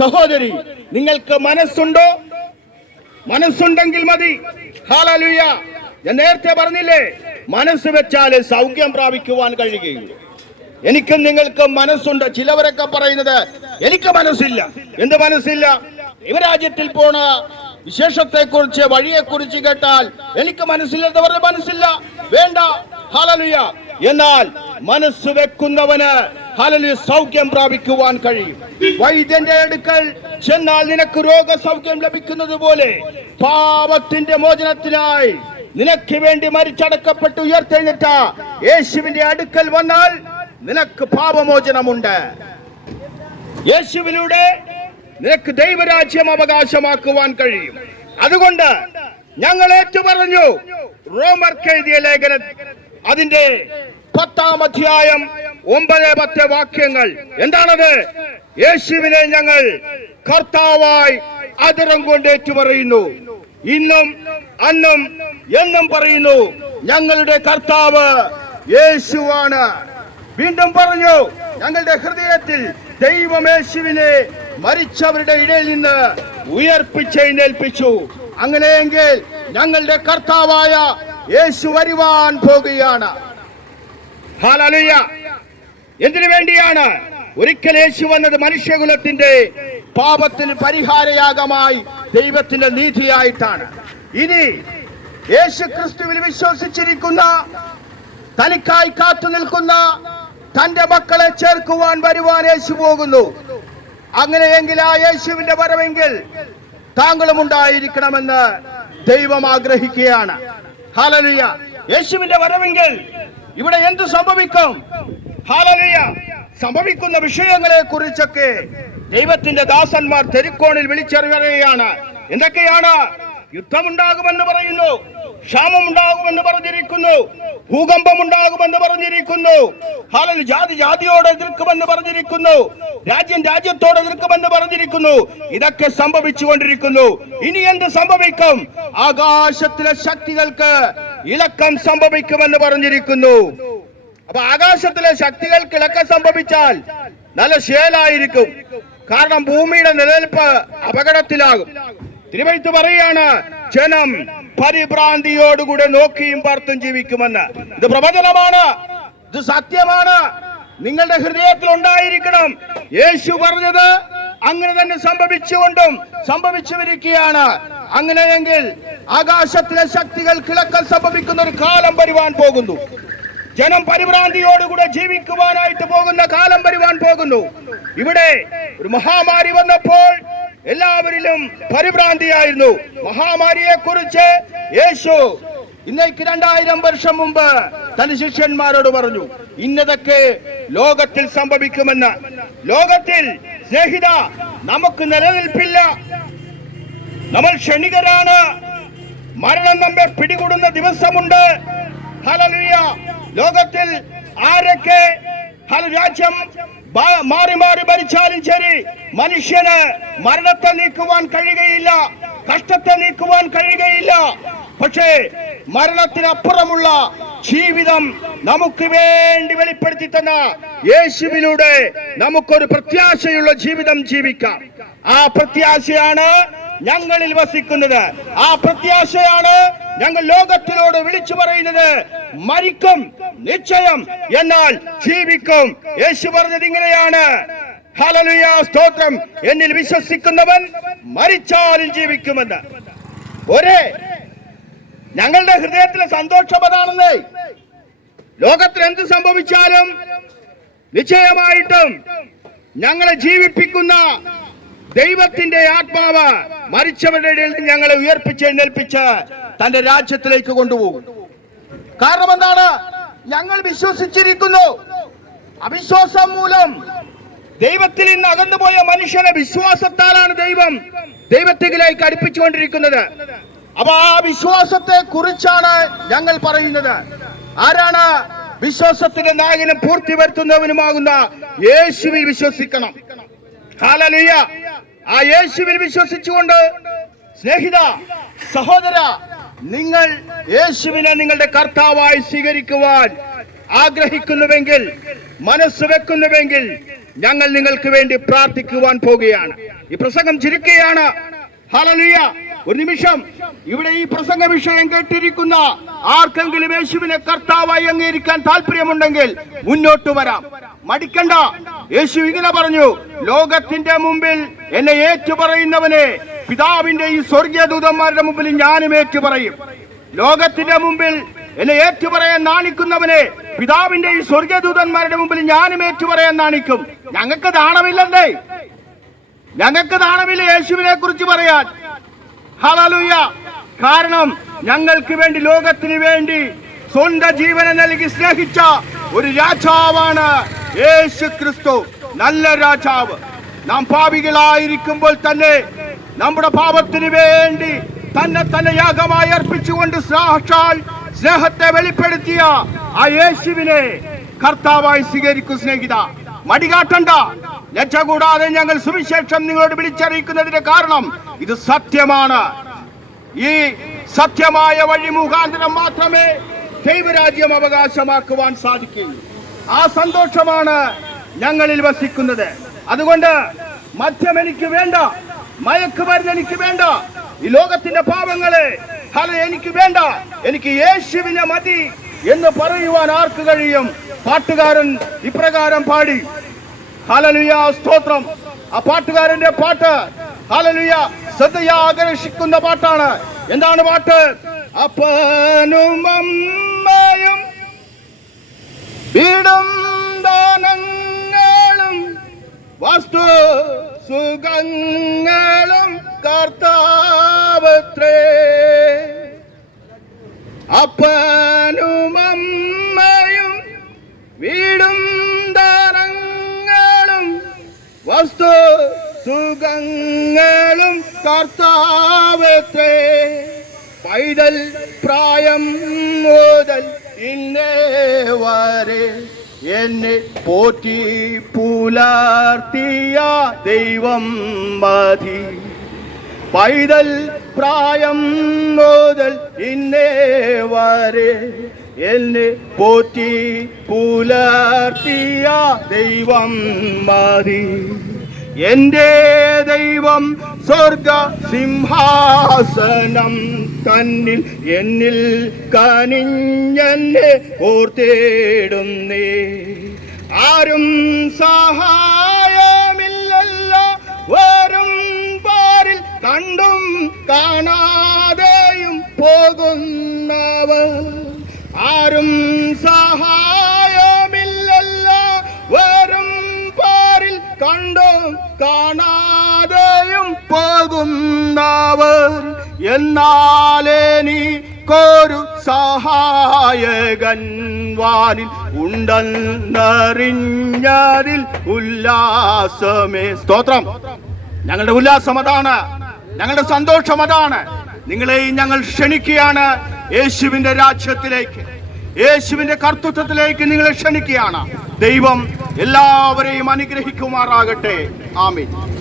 സഹോദരി, നിങ്ങൾക്ക് മനസ്സുണ്ടോ? മനസ്സുണ്ടെങ്കിൽ മതി. ഹല്ലേലൂയ. ഞാൻ നേരത്തെ പറഞ്ഞില്ലേ, മനസ്സ് വെച്ചാൽ സൗഖ്യം പ്രാപിക്കുവാൻ കഴിയുകയുള്ളൂ. എനിക്കും നിങ്ങൾക്കും മനസ്സുണ്ട്. ചിലവരൊക്കെ പറയുന്നത് എനിക്ക് മനസ്സില്ല. എന്ത് മനസ്സില്ല? ദൈവരാജ്യത്തിൽ പോണ വിശേഷത്തെ കുറിച്ച്, വഴിയെ കുറിച്ച് കേട്ടാൽ എനിക്ക് മനസ്സില്ലെന്ന് പറഞ്ഞ മനസ്സില്ല, വേണ്ട. ഹല്ലേലൂയ. എന്നാൽ മനസ്സ് വെക്കുന്നവന്, ഹല്ലേലൂയ, സൗഖ്യം പ്രാപിക്കുവാൻ കഴിയും. വൈദ്യന്റെ അടുക്കൽ ചെന്നാൽ നിനക്ക് രോഗസൗഖ്യം ലഭിക്കുന്നത് പോലെ പാപത്തിന്റെ മോചനത്തിനായി നിനക്ക് വേണ്ടി മരിച്ചടക്കപ്പെട്ട് ഉയർത്തെഴുന്നേറ്റ യേശുവിന്റെ അടുക്കൽ വന്നാൽ നിനക്ക് പാപമോചനമുണ്ട്. യേശുവിലൂടെ നിനക്ക് ദൈവരാജ്യം അവകാശമാക്കുവാൻ കഴിയും. അതുകൊണ്ട് ഞങ്ങൾ ഏറ്റുപറഞ്ഞു, റോമർക്ക് എഴുതിയ ലേഖനം അതിന്റെ 10-ാം അധ്യായം 9-10 വാക്യങ്ങൾ എന്താണത്? യേശുവിനെ ഞങ്ങൾ കർത്താവായി അതിരം കൊണ്ട് ഏറ്റുപറയുന്നു. ഇന്നും അന്നും എന്നും പറയുന്നു, ഞങ്ങളുടെ കർത്താവ് യേശുവാണ്. വീണ്ടും പറഞ്ഞു, ഞങ്ങളുടെ ഹൃദയത്തിൽ ദൈവം യേശുവിനെ മരിച്ചവരുടെ ഇടയിൽ നിന്ന് ഉയർപ്പിച്ചെഴുന്നേൽപ്പിച്ചു. അങ്ങനെയെങ്കിൽ ഞങ്ങളുടെ കർത്താവായ യേശു വരുവാൻ പോകുകയാണ്. ഹല്ലേലൂയ. എന്തിനു വേണ്ടിയാണ്? ഒരിക്കൽ യേശു വന്നത് മനുഷ്യകുലത്തിന്റെ പാപത്തിന് പരിഹാരയാഗമായി, ദൈവത്തിന്റെ നീതിയായിട്ടാണ്. ഇനി യേശു ക്രിസ്തുവിൽ വിശ്വസിച്ചിരിക്കുന്ന, തനിക്കായി കാത്തു നിൽക്കുന്ന തന്റെ മക്കളെ ചേർക്കുവാൻ വരുവാൻ യേശു പോകുന്നു. അങ്ങനെയെങ്കിൽ ആ യേശുവിന്റെ വരവെങ്കിൽ താങ്കളും ഉണ്ടായിരിക്കണമെന്ന് ദൈവം ആഗ്രഹിക്കുകയാണ്. ഹല്ലേലൂയ. യേശുവിന്റെ വരവെങ്കിൽ ഇവിടെ എന്ത് സംഭവിക്കും? ഹല്ലേലൂയ. സംഭവിക്കുന്ന വിഷയങ്ങളെ കുറിച്ചൊക്കെ ദൈവത്തിന്റെ ദാസന്മാർ തെരുക്കോണിൽ വിളിച്ചറിയുകയാണ്. എന്തൊക്കെയാണ്? യുദ്ധമുണ്ടാകുമെന്ന് പറയുന്നു, ക്ഷാമമുണ്ടാകുമെന്ന് പറഞ്ഞിരിക്കുന്നു, ഭൂകമ്പമുണ്ടാകുമെന്ന് പറഞ്ഞിരിക്കുന്നു, ഹല്ലേലൂയ, ജാതി ജാതിയോട് എതിർക്കുമെന്ന് പറഞ്ഞിരിക്കുന്നു, രാജ്യം രാജ്യത്തോട് എതിർക്കുമെന്ന് പറഞ്ഞിരിക്കുന്നു. ഇതൊക്കെ സംഭവിച്ചുകൊണ്ടിരിക്കുന്നു. ഇനി എന്ത് സംഭവിക്കും? ആകാശത്തിലെ ശക്തികൾക്ക് ഇളക്കം സംഭവിക്കുമെന്ന് പറഞ്ഞിരിക്കുന്നു. അപ്പൊ ആകാശത്തിലെ ശക്തികൾക്ക് ഇളക്കം സംഭവിച്ചാൽ നല്ല ശേലായിരിക്കും. കാരണം ഭൂമിയുടെ നിലനിൽപ്പ് അപകടത്തിലാകും. തിരുവെഴുത്ത് പറയാണ്, ജനം പരിഭ്രാന്തിയോടുകൂടെ നോക്കിയും പാർത്തും ജീവിക്കുമെന്ന്. ഇത് പ്രവചനമാണ്, ഇത് സത്യമാണ്. നിങ്ങളുടെ ഹൃദയത്തിൽ ഉണ്ടായിരിക്കണം. യേശു പറഞ്ഞത് അങ്ങനെ തന്നെ സംഭവിച്ചുകൊണ്ടും സംഭവിച്ചുവരികയാണ്. അങ്ങനെയെങ്കിൽ ആകാശത്തിലെ ശക്തികൾ കിഴക്കൽ സംഭവിക്കുന്ന ഒരു കാലം വരുവാൻ പോകുന്നു. ജനം പരിഭ്രാന്തിയോടുകൂടെ ജീവിക്കുവാനായിട്ട് പോകുന്ന കാലം വരുവാൻ പോകുന്നു. ഇവിടെ ഒരു മഹാമാരി വന്നപ്പോൾ എല്ലാവരിലും പരിഭ്രാന്തിയായിരുന്നു. മഹാമാരിയെ കുറിച്ച് യേശു ഇന്നേക്ക് 2000 വർഷം മുമ്പ് തന്റെ ശിഷ്യന്മാരോട് പറഞ്ഞു, ഇന്നതൊക്കെ ലോകത്തിൽ സംഭവിക്കുമെന്ന്. ലോകത്തിൽ, സ്നേഹിത, നമുക്ക് നിലനിൽപ്പില്ല. നമ്മൾ ക്ഷണികരാണ്. മരണം നമ്മെ പിടികൂടുന്ന ദിവസമുണ്ട്. ഹല്ലേലൂയ. ലോകത്തിൽ ആരൊക്കെ രാജ്യം മാറി മാറി ഭരിച്ചാലും ശരി, മനുഷ്യന് മരണത്തെ നീക്കുവാൻ കഴിയുകയില്ല, കഷ്ടത്തെ നീക്കുവാൻ കഴിയുകയില്ല. പക്ഷേ മരണത്തിനപ്പുറമുള്ള ജീവിതം നമുക്ക് വേണ്ടി വെളിപ്പെടുത്തി തന്ന യേശുവിലൂടെ നമുക്കൊരു പ്രത്യാശയുള്ള ജീവിതം ജീവിക്കാം. ആ പ്രത്യാശയാണ് ഞങ്ങളിൽ വസിക്കുന്നത്. ആ പ്രത്യാശയാണ് ഞങ്ങൾ ലോകത്തിനോട് വിളിച്ചു പറയുന്നത്. മരിക്കും നിശ്ചയം, എന്നാൽ ജീവിക്കും. യേശു പറഞ്ഞത് ഇങ്ങനെയാണ്, ഹല്ലേലൂയ, സ്തോത്രം, എന്നിൽ വിശ്വസിക്കുന്നവൻ മരിച്ചാലും ജീവിക്കുമെന്ന്. ഞങ്ങളുടെ ഹൃദയത്തിലെ സന്തോഷം അതാണെന്ന്. ലോകത്തിൽ എന്ത് സംഭവിച്ചാലും നിശ്ചയമായിട്ടും ഞങ്ങളെ ജീവിപ്പിക്കുന്ന ദൈവത്തിന്റെ ആത്മാവ് മരിച്ചവരുടെ ഇടയിൽ നിന്ന് ഞങ്ങളെ ഉയർപ്പിച്ചെഴുന്നേൽപ്പിച്ച് തന്റെ രാജ്യത്തിലേക്ക് കൊണ്ടുപോകും. കാരണം എന്താണ്? ഞങ്ങൾ വിശ്വസിച്ചിരിക്കുന്നു. അവിശ്വാസം മൂലം ദൈവത്തിൽ നിന്ന് അകന്നുപോയ മനുഷ്യനെ വിശ്വാസത്താലാണ് ദൈവത്തിലേക്ക് അടുപ്പിച്ചുകൊണ്ടിരിക്കുന്നത്. അപ്പൊ ആ വിശ്വാസത്തെ കുറിച്ചാണ് ഞങ്ങൾ പറയുന്നത്. ആരാണ്? വിശ്വാസത്തിന്റെ നായകനും പൂർത്തി വരുത്തുന്നവനുമാകുന്ന യേശുവിൽ വിശ്വസിക്കണം. ഹല്ലേലൂയ. ആ യേശുവിൽ വിശ്വസിച്ചുകൊണ്ട് സ്നേഹിത, സഹോദര, നിങ്ങൾ യേശുവിനെ നിങ്ങളുടെ കർത്താവായി സ്വീകരിക്കുവാൻ ആഗ്രഹിക്കുന്നുവെങ്കിൽ, മനസ്സ് വെക്കുന്നുവെങ്കിൽ, ഞങ്ങൾ നിങ്ങൾക്ക് വേണ്ടി പ്രാർത്ഥിക്കുവാൻ പോകുകയാണ്. ഈ പ്രസംഗം ചുരുക്കുകയാണ്. ഹല്ലേലൂയ. ഒരു നിമിഷം ഇവിടെ ഈ പ്രസംഗ വിഷയം കേട്ടിരിക്കുന്ന ആർക്കെങ്കിലും യേശുവിനെ കർത്താവായി അംഗീകരിക്കാൻ താല്പര്യമുണ്ടെങ്കിൽ മുന്നോട്ട് വരാം, മടിക്കണ്ട. യേശു ഇങ്ങനെ പറഞ്ഞു, ലോകത്തിന്റെ മുമ്പിൽ എന്നെ ഏറ്റുപറയുന്നവനെ പിതാവിന്റെ ഈ സ്വർഗീയ ദൂതന്മാരുടെ മുമ്പിൽ ഞാനും ഏറ്റുപറയും. ലോകത്തിന്റെ മുമ്പിൽ എന്നെ ഏറ്റുപറയാൻ നാണിക്കുന്നവനെ പിതാവിന്റെ ഈ സ്വർഗീയ ദൂതന്മാരുടെ മുമ്പിൽ ഞാനും ഏറ്റുപറയാൻ നാണിക്കും. ഞങ്ങൾക്ക് നാണമില്ലല്ലേ? ഞങ്ങൾക്ക് നാണമില്ല യേശുവിനെ കുറിച്ച് പറയാൻ. ഹല്ലേലൂയ. കാരണം ഞങ്ങൾക്ക് വേണ്ടി, ലോകത്തിന് വേണ്ടി സ്വന്തം ജീവനെ നൽകി സ്നേഹിച്ച ഒരു രാജാവാണ് യേശു ക്രിസ്തു. നല്ല രാജാവ്. നാം പാപികളായിരിക്കുമ്പോൾ തന്നെ നമ്മുടെ പാപത്തിന് വേണ്ടി തന്നെ യാഗമായി അർപ്പിച്ചുകൊണ്ട് സാക്ഷാൽ സ്നേഹത്തെ വെളിപ്പെടുത്തിയ ആ യേശുവിനെ കർത്താവായി സ്വീകരിക്കും. സ്നേഹിത, മടികാട്ടണ്ട. ലജ്ജ കൂടാതെ ഞങ്ങൾ സുവിശേഷം നിങ്ങളോട് വിളിച്ചറിയിക്കുന്നതിന്റെ കാരണം ഇത് സത്യമാണ്. ഈ സത്യമായ വഴി മുഖാന്തരം മാത്രമേ ദൈവരാജ്യം അവകാശമാക്കുവാൻ സാധിക്കുകയുള്ളൂ. ആ സന്തോഷമാണ് ഞങ്ങളിൽ വസിക്കുന്നത്. അതുകൊണ്ട് മദ്യം എനിക്ക് വേണ്ട, മയക്കുമരുന്ന് എനിക്ക് വേണ്ട, ഈ ലോകത്തിന്റെ പാപങ്ങളെ എനിക്ക് വേണ്ട, എനിക്ക് യേശുവിനെ മതി എന്ന് പറയുവാൻ ആർക്ക് കഴിയും? പാട്ടുകാരൻ ഇപ്രകാരം പാടി. ഹല്ലേലൂയ, സ്തോത്രം. ആ പാട്ടുകാരന്റെ പാട്ട് ഹല്ലേലൂയ ശ്രദ്ധയെ ആകർഷിക്കുന്ന പാട്ടാണ്. എന്താണ് പാട്ട്? അപ്പനും അമ്മയും വീടും ദാനങ്ങളും വസ്തു സുഖങ്ങളും കർത്താവത്രേ. അപ്പനും അമ്മയും വീടും ദാനങ്ങളും വസ്തു സുഖങ്ങളും കർത്താവത്രേ. പൈതൽ പ്രായം മുതൽ ഇന്നേ വരെ എന്നെ പോറ്റി പുലർത്തിയ ദൈവം മതി. പൈതൽ പ്രായം മുതൽ ഇന്നേ വരെ എന്നെ പോറ്റി പുലർത്തിയ ദൈവം മതി. എന്റെ ദൈവം സ്വർഗ സിംഹാസനം തന്നിൽ എന്നിൽ കനിഞ്ഞെന്നെ ഓർത്തേടുന്നേ. ആരും സഹായമില്ലല്ലോ വരും പാരിൽ കണ്ടും കാണാതെയും പോകുന്നവർ. ആരും സഹായമില്ലല്ലോ വരും പാരിൽ കണ്ടും കാണാതെയും പോകുന്നവർ. എന്നാലെനിക്കൊരു സഹായകൻ വാനിൽ ഉണ്ടെന്നറിഞ്ഞതിൽ ഉല്ലാസമേ. സ്തോത്രം. ഞങ്ങളുടെ ഉല്ലാസം അതാണ്, ഞങ്ങളുടെ സന്തോഷം അതാണ്. നിങ്ങളെയും ഞങ്ങൾ ക്ഷണിക്കുകയാണ് യേശുവിന്റെ രാജ്യത്തിലേക്ക്, യേശുവിന്റെ കർത്തൃത്വത്തിലേക്ക് നിങ്ങളെ ക്ഷണിക്കുകയാണ്. ദൈവം എല്ലാവരെയും അനുഗ്രഹിക്കുമാറാകട്ടെ. ആമീൻ.